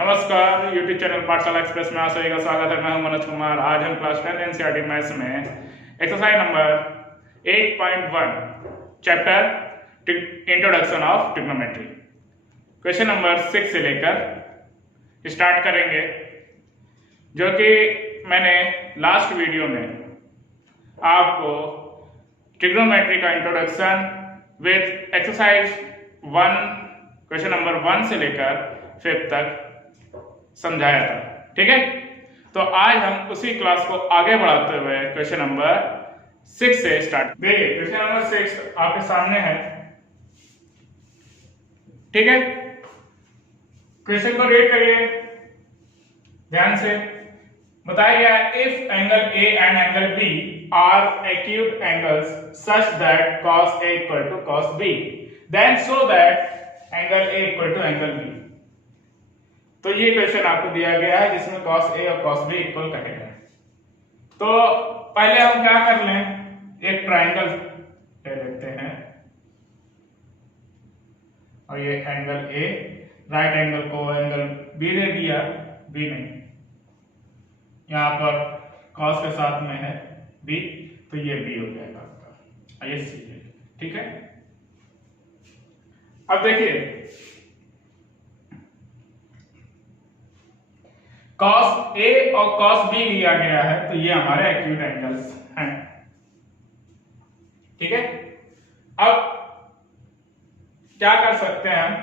नमस्कार, YouTube channel पाठशाला express में आप सभी का स्वागत है। मैं हूं मनोज कुमार। आज हम क्लास 10 एनसीईआरटी मैथ्स में exercise number 8.1 chapter introduction of trigonometry question number 6 से लेकर स्टार्ट करेंगे, जो कि मैंने लास्ट वीडियो में आपको ट्रिग्नोमेट्री का introduction with exercise 1 question number 1 से लेकर 5 तक समझाया था। ठीक है, तो आज हम उसी क्लास को आगे बढ़ाते हुए क्वेश्चन नंबर 6 से स्टार्ट। देखिए, क्वेश्चन नंबर 6 आपके सामने है। ठीक है, क्वेश्चन को रीड करिए ध्यान से। बताया गया है, if angle A and angle B are acute angles such that cos A equal to cos B, then show that angle A equal to angle B। तो ये क्वेश्चन आपको दिया गया है जिसमें cos A और cos B इक्वल कटे हैं। तो पहले हम क्या कर लें, एक ट्रायंगल ले लेते हैं और ये एंगल A, राइट एंगल को एंगल B दे दिया, B नहीं, यहां पर cos के साथ में है B, तो ये B हो जाएगा आपका, ये C है। ठीक है, अब देखिए cos A और cos B लिया गया है, तो ये हमारे एक्यूट एंगल्स हैं। ठीक है, अब क्या कर सकते हैं हम,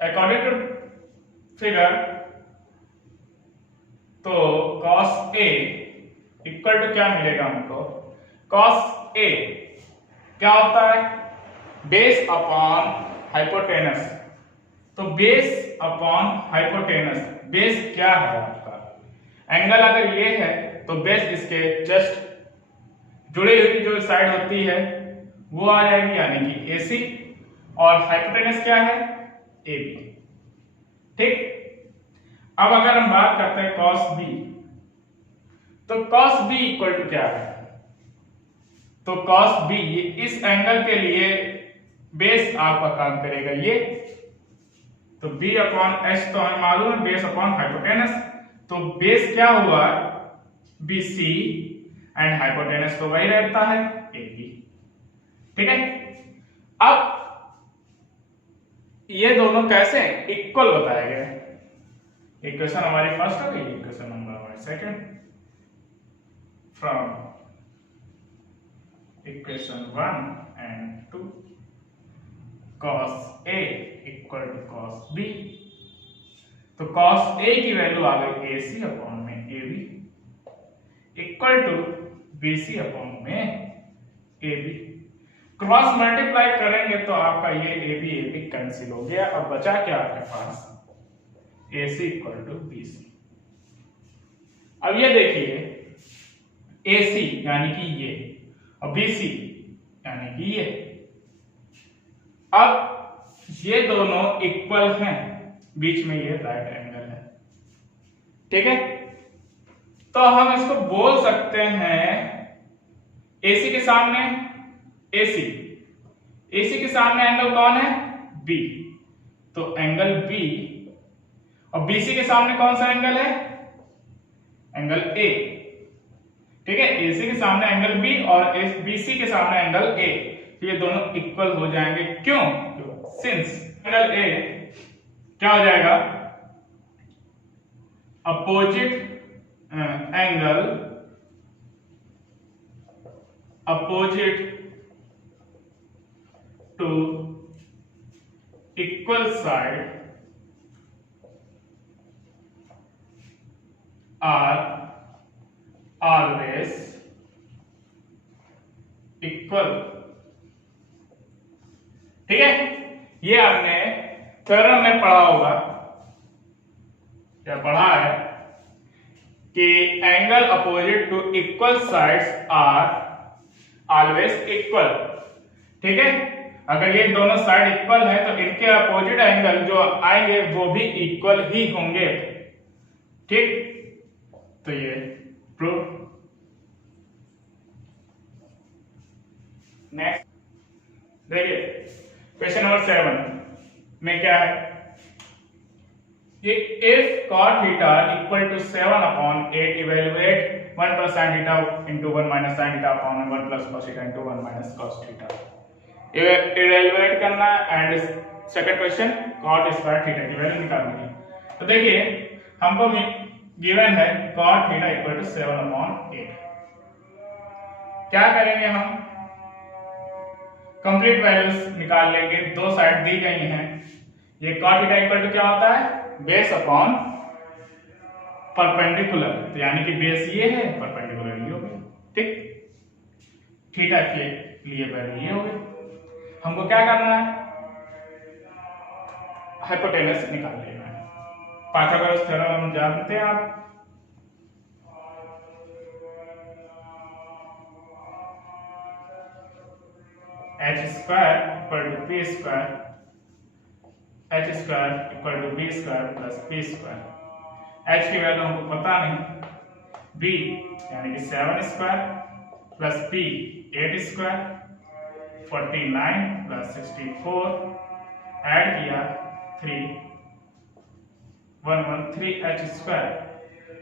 अकॉर्डिंग टू फिगर, तो cos A इक्वल टू क्या मिलेगा हमको, cos A क्या होता है, बेस अपॉन हाइपोटेनस। तो बेस अपॉन हाइपोटेनस, बेस क्या है आपका, एंगल अगर ये है तो बेस इसके जस्ट जुड़ी हुई जो साइड होती है वो आ जाएगी, यानी कि AC, और हाइपोटेनस क्या है, AB। ठीक, अब अगर हम बात करते हैं cos B, तो cos B इक्वल टू क्या है, तो cos B इस एंगल के लिए बेस आपका काम करेगा ये, तो B अपॉन H तो हमें मालूम है, बेस अपॉन हाइपोटेनस, तो बेस क्या हुआ, BC, एंड हाइपोटेनस तो वही रहता है AB। ठीक है, अब ये दोनों कैसे इक्वल बताए गए, इक्वेशन हमारी फर्स्ट हो गई, इक्वेशन नंबर हमारी second, from equation 1 and 2, cos A equal to cos B, तो cos A की वैल्यू आ गई AC अपॉन में AB equal to BC upon में AB। क्रॉस मल्टीप्लाई करेंगे तो आपका ये AB कैंसिल हो गया। अब बचा क्या आपके पास, AC इक्वल टू BC। अब ये देखिए, AC यानी कि ये और BC यानी कि ये, अब ये दोनों इक्वल हैं, बीच में ये राइट एंगल है। ठीक है, तो हम इसको बोल सकते हैं AC के सामने AC के सामने एंगल कौन है, B, तो एंगल B, और BC के सामने कौन सा एंगल है, एंगल A। ठीक है, AC के सामने एंगल B और BC के सामने एंगल A, तो ये दोनों इक्वल हो जाएंगे। क्यों, सिंस एंगल A क्या हो जाएगा, opposite angle, opposite to equal side are always equal. ठीक है, ये आपने थ्योरम में पढ़ा होगा, क्या पढ़ा है कि angle opposite to equal sides are always equal. ठीक है, अगर ये दोनों साइड इक्वल है तो इनके अपोजिट एंगल जो आएंगे वो भी इक्वल ही होंगे। ठीक, तो ये प्रूफ। नेक्स्ट देखिए क्वेश्चन नंबर 7 में क्या है, ये if cot theta equal to 7/8 evaluate 1 plus sin theta into 1 minus sin theta upon 1 plus cos theta into 1 minus cos theta evaluate करना and second question cot square theta की value निकालनी है। तो देखिए हमको गिवन है cot थीटा इक्वल टू 7/8। क्या करेंगे, हम कंप्लीट वैल्यूज निकाल लेंगे, दो साइड दी गई हैं। ये cot थीटा इक्वल टू क्या होता है, बेस अपॉन परपेंडिकुलर, तो यानी कि बेस ये है, परपेंडिकुलर ये हो गया, ठीक। थीटा के लिए वैल्यू ये हो गई। हमको क्या करना है, हाइपोटेनस निकाल लेना है। पाइथागोरस थ्योरम हम जानते हैं आप, h square equal to p square, h square equal to b square plus p square. h की वैल्यू हमको पता नहीं, b यानी कि 7 square plus p 8 square 49 plus 64 add किया 3 113 h स्क्वायर।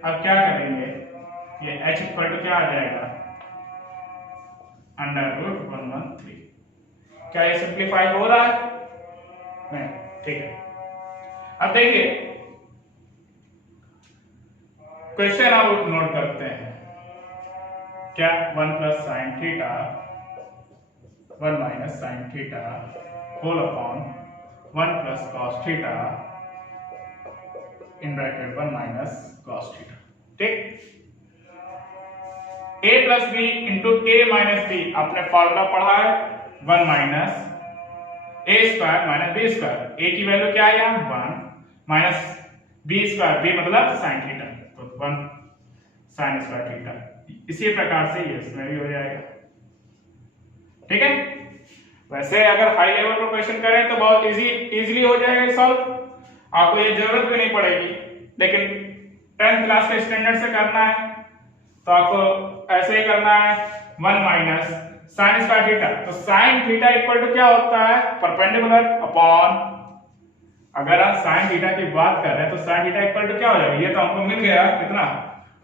अब क्या करेंगे, ये h इक्वल टू क्या आ जाएगा, √113। क्या ये सिंप्लीफाई हो रहा है, नहीं, ठीक है। अब देखिए क्वेश्चन आप नोट करते हैं, क्या 1 plus sine theta 1 minus sine theta whole upon 1 plus cos theta in bracket 1 minus cos theta, ठीक। a plus B into A minus B, आपने फॉर्मूला पढ़ा है 1 minus A square minus B square. A की वैल्यू क्या है यहाँ 1 minus B square, B मतलब साइन थीटा, तो 1 साइन स्क्वायर थीटा। इसी प्रकार से ये इसमें भी हो जाएगा, ठीक है। वैसे अगर हाई लेवल पर क्वेश्चन करें तो बहुत इजीली हो जाएगा सॉल्व, आपको ये जरूरत भी नहीं पड़ेगी। लेकिन 10th क्लास के स्टैंडर्ड से करना है तो आपको ऐसे ही करना है 1 माइनस साइन स्क्वायर थीटा। तो साइन थीटा इक्वल टू क्या होता है, परपेंडिकुलर अपॉन, अगर हम साइन थीटा की बात कर रहे हैं तो साइन थीटा इक्वल टू क्या हो जाएगा, ये तो हमको मिल गया कितना,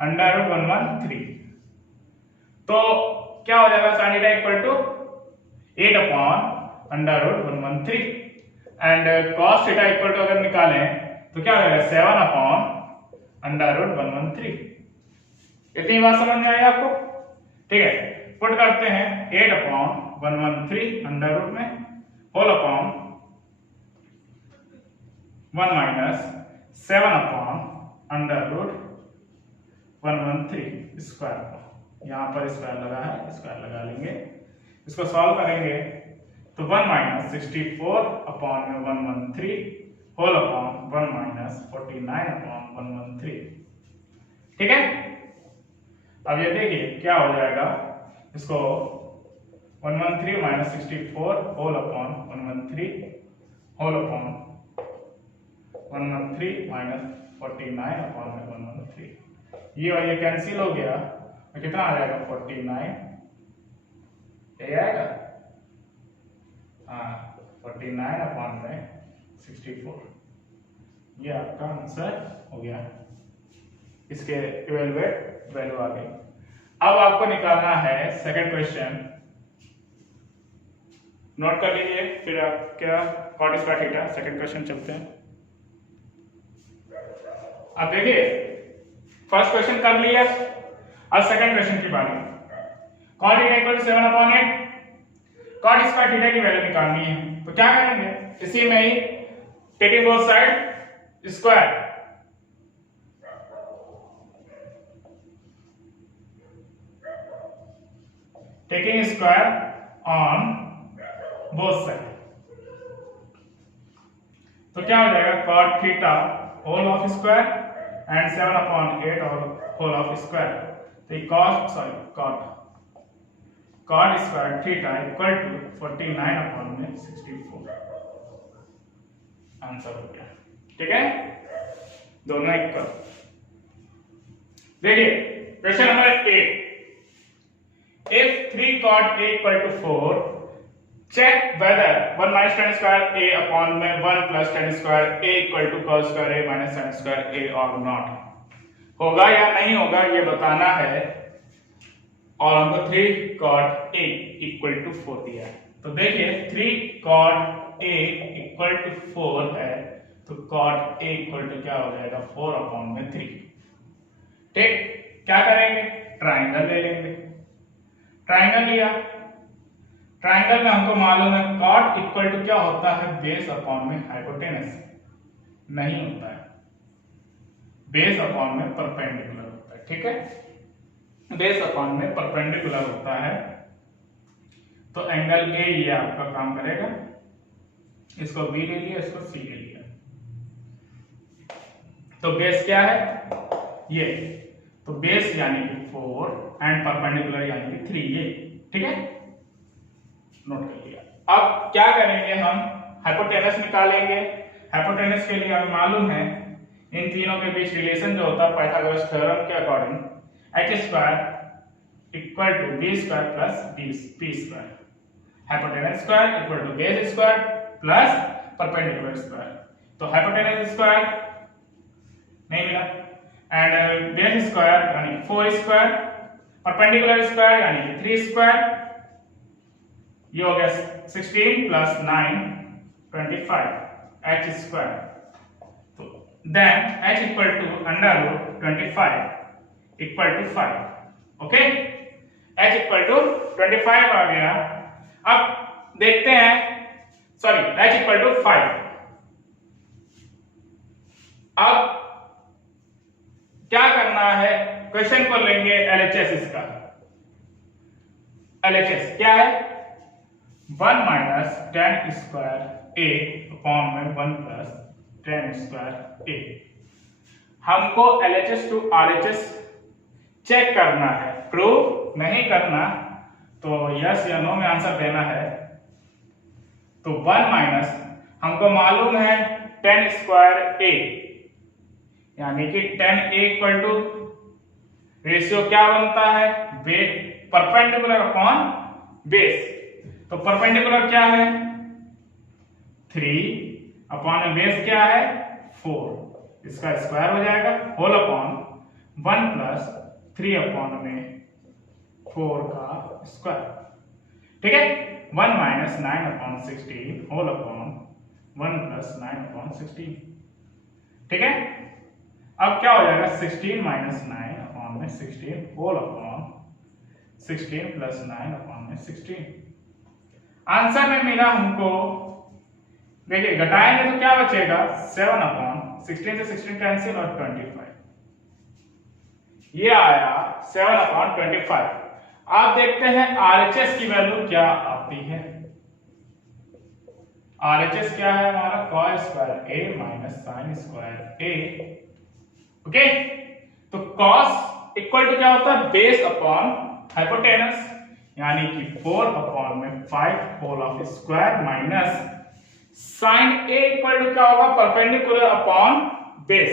√113। तो क्या हो जाएगा, sine theta equal to 8 upon √113 and cos theta equal to अगर निकालें तो क्या हो जाएगा 7 अपॉन √113। इतनी बात समझ में आई आपको, ठीक है। पुट करते हैं 8 अपॉन 113 अंडर रूट में whole upon 1 minus 7 upon √113 square. यहां पर स्क्वायर लगा है, स्क्वायर लगा लेंगे, इसको सॉल्व करेंगे तो 1 minus 64 upon 113 whole upon 1 minus 49 upon 113, ठीक है। अब ये देखिए क्या हो जाएगा, इसको 113 minus 64 whole upon 113 whole upon 113 minus 49 upon 113, ये और ये कैंसिल हो गया तो कितना आ जाएगा 49, ये आएगा, हाँ 49 अपॉन में 64, ये आपका आंसर हो गया। इसके इवैल्यूएट वैल्यू आ गई। अब आपको निकालना है सेकंड क्वेश्चन, नोट कर लीजिए, फिर आप क्या cot square theta second question चलते हैं। अब देखिए फर्स्ट क्वेश्चन कर लिया, अब सेकंड क्वेश्चन की बारी। Cot theta equal to 7/8, cot square theta की वैल्यू निकालनी है, तो क्या करेंगे, इसी में ही taking both side square, taking square on both sides, तो क्या हो जाएगा cot theta whole of square and 7/8 whole of square. तो cot square theta equal to 49/64 answer हो गया, ठीक है, दोनों इक्वल। देखिए question number 8, if 3 cot A equal to 4, check whether 1 minus tan square a upon में 1 plus tan square a equal to cos square a minus sin square a or not, होगा या नहीं होगा ये बताना है। और हमको 3 cot a equal to 4 दिया है, तो देखिए 3 cot a equal to 4 है, तो cot a equal to क्या हो जाएगा 4 upon में 3। ठीक, क्या करेंगे, ट्राइंगल ले लेंगे। ट्राइंगल लिया, ट्राइंगल में हमको मालूम है कॉट इक्वल टू क्या होता है, बेस अपॉन में हाइपोटेनस नहीं होता है, बेस अपॉन में परपेंडिकुलर होता है। ठीक है, बेस अपॉन में परपेंडिकुलर होता है, तो एंगल ए ये आपका काम करेगा। इसको बी ले लिया, इसको सी ले लिया, तो बेस क्या है ये, तो बेस यानी कि 4 एंड परपेंडिकुलर यानी कि 3 ये। ठीक है, नोट कर लिया। अब क्या करेंगे, हम हाइपोटेनस निकालेंगे। हाइपोटेनस के लिए हमें मालूम है इन तीनों के बीच रिलेशन जो होता है पाइथागोरस थ्योरम के according, h square equal to b square plus b square, hypotenuse square equal to base square plus perpendicular square. तो हाइपोटेनस स्क्वायर नहीं मिला एंड बेस स्क्वायर यानी 4 स्क्वायर, परपेंडिकुलर स्क्वायर यानी कि 3 स्क्वायर, ये हो गया 16 प्लस 9 25 h स्क्वायर। तो then h equal to under root 25 equal to 5। Okay, h equal to 25 आ गया। अब देखते हैं, सॉरी h इक्वल टू 5। अब क्या करना है, क्वेश्चन को लेंगे LHS इसका। LHS क्या है, 1 minus tan square a upon में 1 प्लस tan स्क्वायर a। हमको LHS टू RHS चेक करना है, प्रूव नहीं करना, तो यस या नो में आंसर देना है। तो 1 माइनस हमको मालूम है tan स्क्वायर a यानी कि tan a equal to ratio क्या बनता है, परपेंडिकुलर अपॉन बेस। तो परपेंडिकुलर क्या है 3 अपॉन बेस क्या है 4, इसका स्क्वायर हो जाएगा होल अपॉन 1 प्लस 3 अपॉन में 4 का स्क्वायर। ठीक है, 1 minus 9 upon 16 whole upon 1 plus 9 upon 16। ठीक है, अब क्या हो जाएगा 16 माइनस 9 अपॉन में 16 होल अपॉन 16 प्लस 9 अपॉन में 16। आंसर में मिला हमको, देखिए घटाएंगे तो क्या बचेगा 7 अपॉन 16 से 16 कैंसिल और 25, ये आया 7 अपॉन 25। आप देखते हैं RHS की वैल्यू क्या आती है। RHS क्या है हमारा cos square a minus sin square a। Okay, तो cos इक्वल टू क्या होता है बेस अपॉन हाइपोटेनस यानी कि 4 अपॉन में 5 whole of square minus sin a equal to क्या होगा परपेंडिकुलर अपॉन बेस।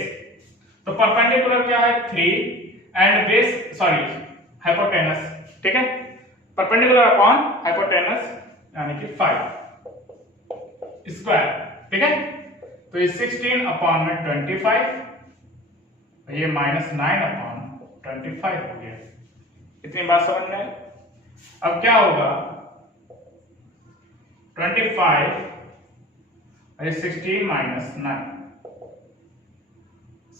तो परपेंडिकुलर क्या है 3 एंड बेस सॉरी हाइपोटेनस। ठीक है, परपेंडिकुलर अपॉन हाइपोटेनस यानी कि 5 स्क्वायर। ठीक है, तो ये 16 अपॉन में 25, ये माइनस 9 अपॉन 25 हो गया। इतनी बात समझ में। अब क्या होगा 25 और 16 माइनस 9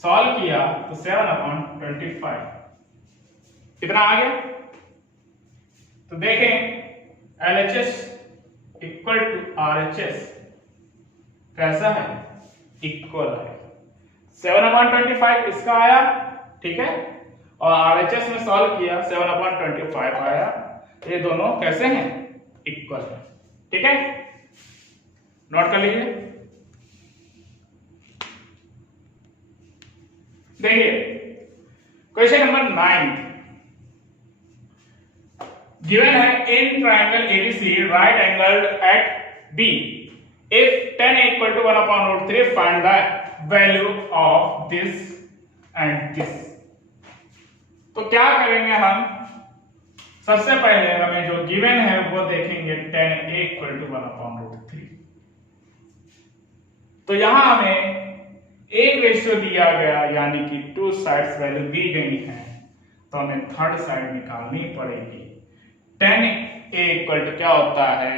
सॉल्व किया तो 7 अपॉन 25 कितना आ गया। तो देखें LHS इक्वल टू RHS कैसा है, इक्वल है। 7 अपॉन 25 इसका आया, ठीक है, और RHS में सॉल्व किया 7 अपॉन 25 आया। ये दोनों कैसे हैं, इक्वल है। ठीक है, नोट कर लीजिए। देखिए क्वेश्चन नंबर 9 गिवन है in triangle ABC right angled at B if tan A equal to 1 upon root 3 find the value of this and this। तो क्या करेंगे हम, सबसे पहले हमें जो गिवन है वो देखेंगे tan a इक्वल टू 1/√3। तो यहां हमें एक रेशियो दिया गया यानी कि 2 साइड्स वैल्यू दी गई है, तो हमें थर्ड साइड निकालनी पड़ेगी। tan a इक्वल टू क्या होता है,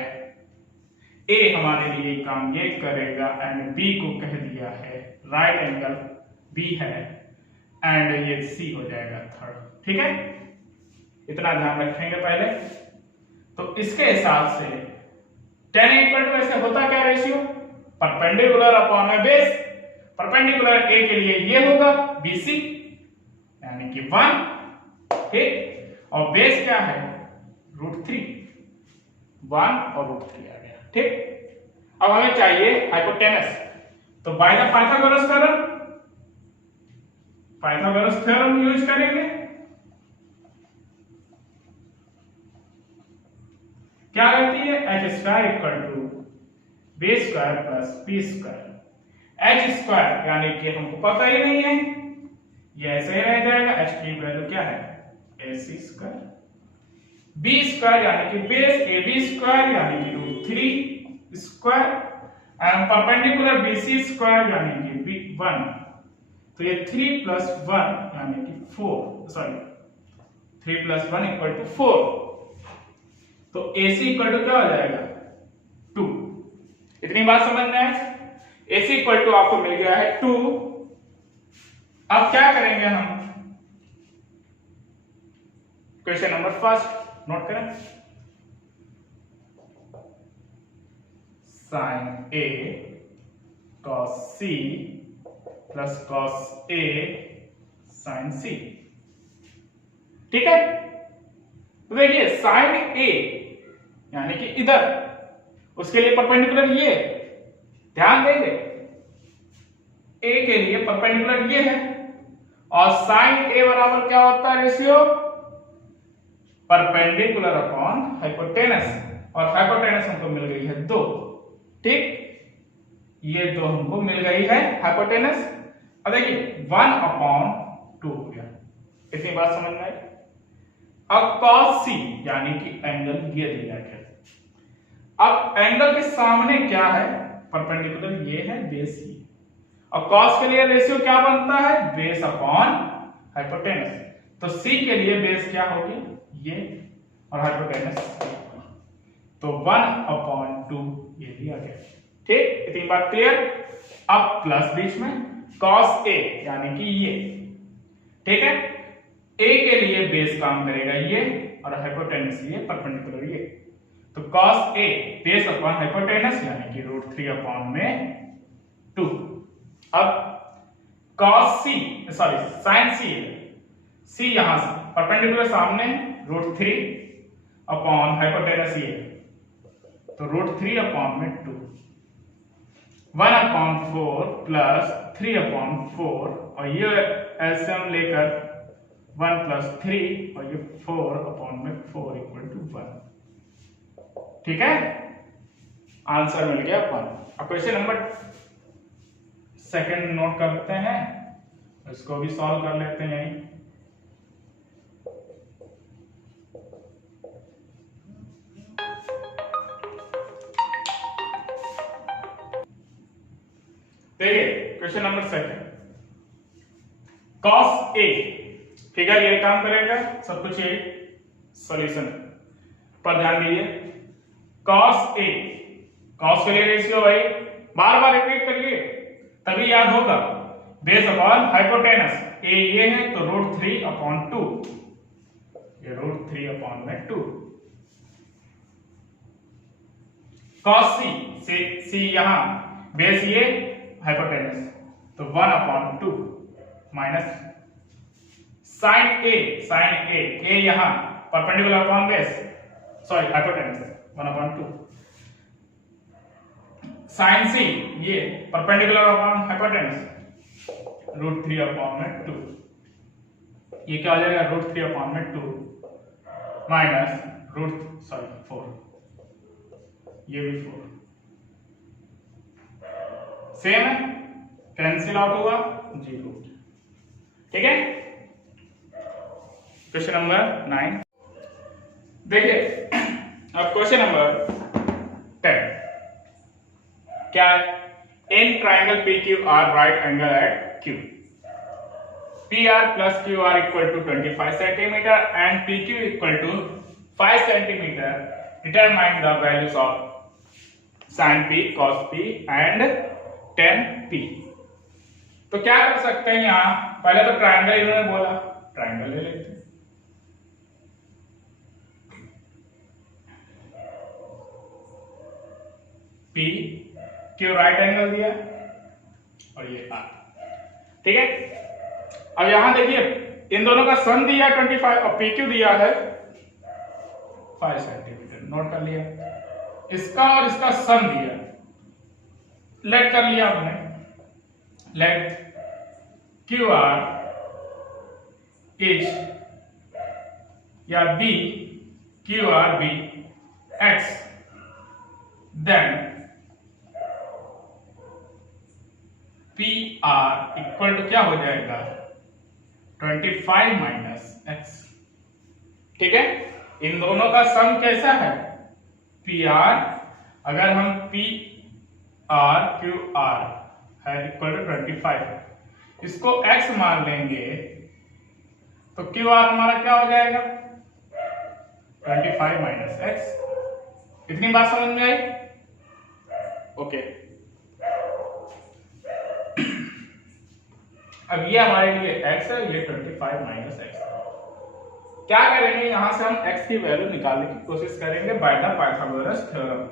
a हमारे लिए काम ये करेगा एंड b को कह दिया है राइट एंगल b है एंड ये c हो जाएगा थर्ड। ठीक है, इतना ध्यान रखेंगे पहले। तो इसके हिसाब से tan a इक्वल टू ऐसे होता क्या रेशियो, परपेंडिकुलर अपॉन में बेस। परपेंडिकुलर a के लिए ये होगा BC यानी कि 1, ठीक, और बेस क्या है √3, 1 और √3 आ गया। ठीक, अब हमें चाहिए हाइपोटेनस। तो by the Pythagoras theorem use करेंगे। क्या रहती है, h² equal to b² plus p²। h² यानी कि हमको पता ही नहीं है, ये ऐसे ही रह जाएगा। h की वैल्यू क्या है ac²। b² यानी कि बेस ab² यानी कि √3² एंड परपेंडिकुलर bc² यानी कि 1। तो ये 3 प्लस 1 यानी कि 4, सॉरी 3 प्लस 1 इक्वल टू 4। तो AC इक्वल टू क्या हो जाएगा 2। इतनी बात समझ में आए। AC इक्वल टू आपको मिल गया है 2। अब क्या करेंगे हम, क्वेश्चन नंबर फर्स्ट नोट करें। sin A cos C plus cos A sin C। ठीक है, तो देखिए sin A यानी कि इधर, उसके लिए परपेंडिकुलर ये, ध्यान देंगे A के लिए परपेंडिकुलर ये है, और sin A बराबर क्या होता है रेशियो, परपेंडिकुलर अपॉन हाइपोटेनस, और हाइपोटेनस हमको मिल गई है 2। ठीक, ये 2 हमको मिल गई है हाइपोटेनस। अब देखिए 1/2 हो गया। इतनी बात समझ में आई। अब cos C यानी कि एंगल ये दिया है। अब एंगल के सामने क्या है, परपेंडिकुलर ये है बेस ही, और cos के लिए रेशियो क्या बनता है, बेस अपॉन हाइपोटेनस। तो C के लिए बेस क्या होगी ये, और हाइपोटेनस, तो 1/2 ये दिया गया। ठीक, इतनी बात क्लियर। अब प्लस बीच में cos A यानी कि ये, ठीक है, A के लिए बेस काम करेगा ये, और हाइपोटेनस ये, परपेंडिकुलर ये। तो cos A base upon hypotenuse यानी कि √3/2। अब cos C, sorry sin C, C यहां से परपेंडिकुलर सामने √3 अपॉन हाइपोटेनस ये, तो √3/2, 1/4 प्लस 3/4, और ये एलसीएम लेकर 1 प्लस 3, और ये 4/4 इक्वल टू 1। ठीक है, आंसर मिल गया 1। अब क्वेश्चन नंबर सेकंड नोट करते हैं, इसको भी सॉल्व कर लेते हैं यहीं। देखिए question number second, cos A, figure ये काम करेगा, सब कुछ ये सॉल्यूशन पर ध्यान दीजिए। cos A, cos के लिए रेशियो भाई बार बार रिपीट करिए तभी याद होगा, बेस अपॉन हाइपोटेनस, A ये है तो √3/2, ये √3/2। cos C यहां बेस ये, हाइपोटेनस, तो 1/2 माइनस sin A यहां perpendicular upon base, sorry hypotenuse, 1/2। sin C ये परपेंडिकुलर अपॉन हाइपोटेनस, √3/2। ये क्या हो जाएगा √3/2 माइनस 4, ये भी 4 सेम है, कैंसिल आउट हुआ 0। ठीक है, क्वेश्चन नंबर 9, देखिए अब क्वेश्चन नंबर 10 क्या है? In triangle P Q R right angle at Q, P R plus Q R equal to 25 centimeter and P Q equal to 5 centimeter, determine the values of sine P, cos P and tan P. तो क्या कर सकते हैं यहां, पहले तो triangle इन्होंने बोला, ट्राइंगल ले लेते हैं। पी क्यू राइट एंगल दिया और ये आर, ठीक है। अब यहां देखिए इन दोनों का सन दिया 25 और पी क्यू दिया है 5 सेंटीमीटर, नोट कर लिया। इसका और इसका सन दिया, लेट कर लिया हमने, लेट क्यू आर इज या B Q R B X, then P R equal to क्या हो जाएगा 25 माइनस एक्स, ठीक है। इन दोनों का सम कैसा है पी आर, अगर हम पी आर क्यू आर है इक्वल टू 25, इसको x मान लेंगे तो क्यू आर हमारा क्या हो जाएगा 25 माइनस एक्स। इतनी बात समझ में आई? ओके। अब ये हमारे लिए x है, ये 25 माइनस एक्स। क्या करेंगे यहां से हम x की वैल्यू निकालने की कोशिश करेंगे बाय द पाइथागोरस थ्योरम।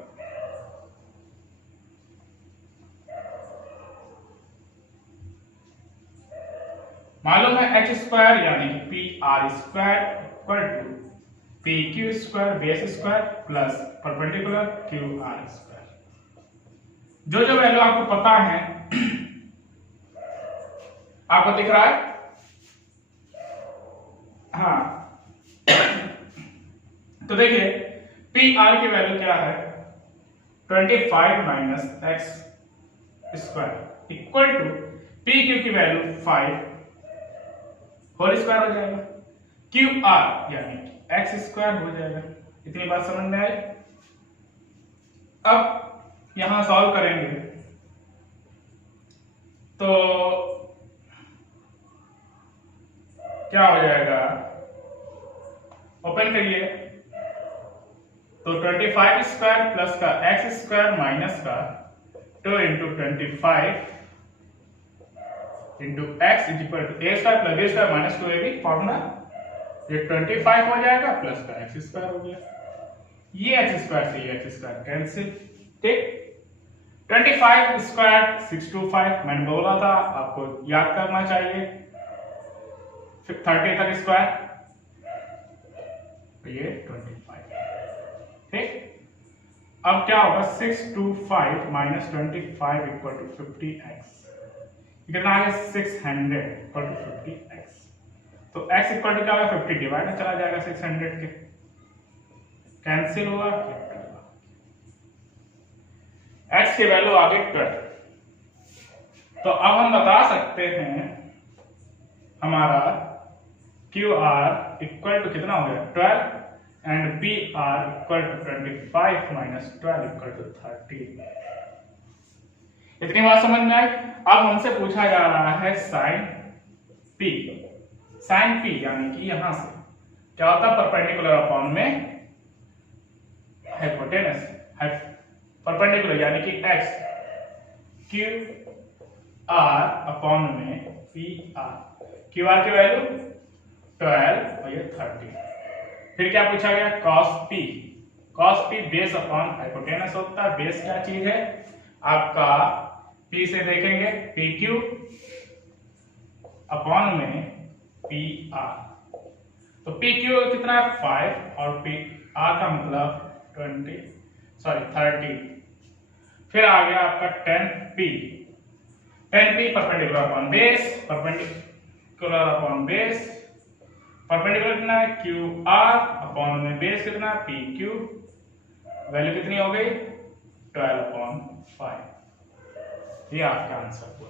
मालूम है h स्क्वायर यानी कि P R square equal to P Q square base square plus perpendicular Q R square. जो जो वैल्यू आपको पता है आपको दिख रहा है, हाँ। तो देखिए पी आर की वैल्यू क्या है 25 minus X square equal to P Q की वैल्यू 5 होल स्क्वायर हो जाएगा, क्यू आर यानी एक्स स्क्वायर हो जाएगा। इतनी बात समझ में आई? अब यहां सॉल्व करेंगे तो क्या हो जाएगा, ओपन करिए तो 25 स्क्वायर प्लस का एक्स स्क्वायर माइनस का 2 into 25 into X equal to A square plus B square minus 2ab formula, ये 25 हो जाएगा प्लस का एक्स स्क्वायर हो गया, ये एक्स स्क्वायर से ये एक्स स्क्वायर कैंसिल, ठीक। 25 स्क्वायर 625, मैंने बोला था आपको याद करना चाहिए, फिर 30 तक स्क्वायर तो ये 25, ठीक। अब क्या होगा 625 माइनस 25 इक्वल टू 50x, कितना आ गया 600 इक्वल टू 50x। तो x इक्वल टू क्या होगा 50 डिवाइड में चला जाएगा 600 के, कैंसिल हुआ, x की वैल्यू आ गई 12। तो अब हम बता सकते हैं हमारा क्यू आर इक्वल टू कितना हो गया 12 and P R equal to 25 minus 12 equal to 30। इतनी बात समझ में आई? अब हमसे पूछा जा रहा है साइन पी। साइन पी यानी कि यहां से क्या होता है परपेंडिकुलर अपॉन में हाइपोटेनस, परपेंडिकुलर यानी कि x क्यू आर अपॉन में पी आर, क्यू आर की वैल्यू 12 और ये 30। फिर क्या पूछा गया cos p, cos p base upon hypotenuse होता है। बेस क्या चीज है आपका, p से देखेंगे पी क्यू अपॉन में पी आर, तो पी क्यू कितना है 5 और पी आर का मतलब 30। फिर आ गया आपका 10p, 10p perpendicular upon base, perpendicular upon base, perpendicular कितना है क्यू आर अपॉन में बेस कितना पी क्यू, वैल्यू कितनी हो गई 12/5। ये आपका आंसर हुआ।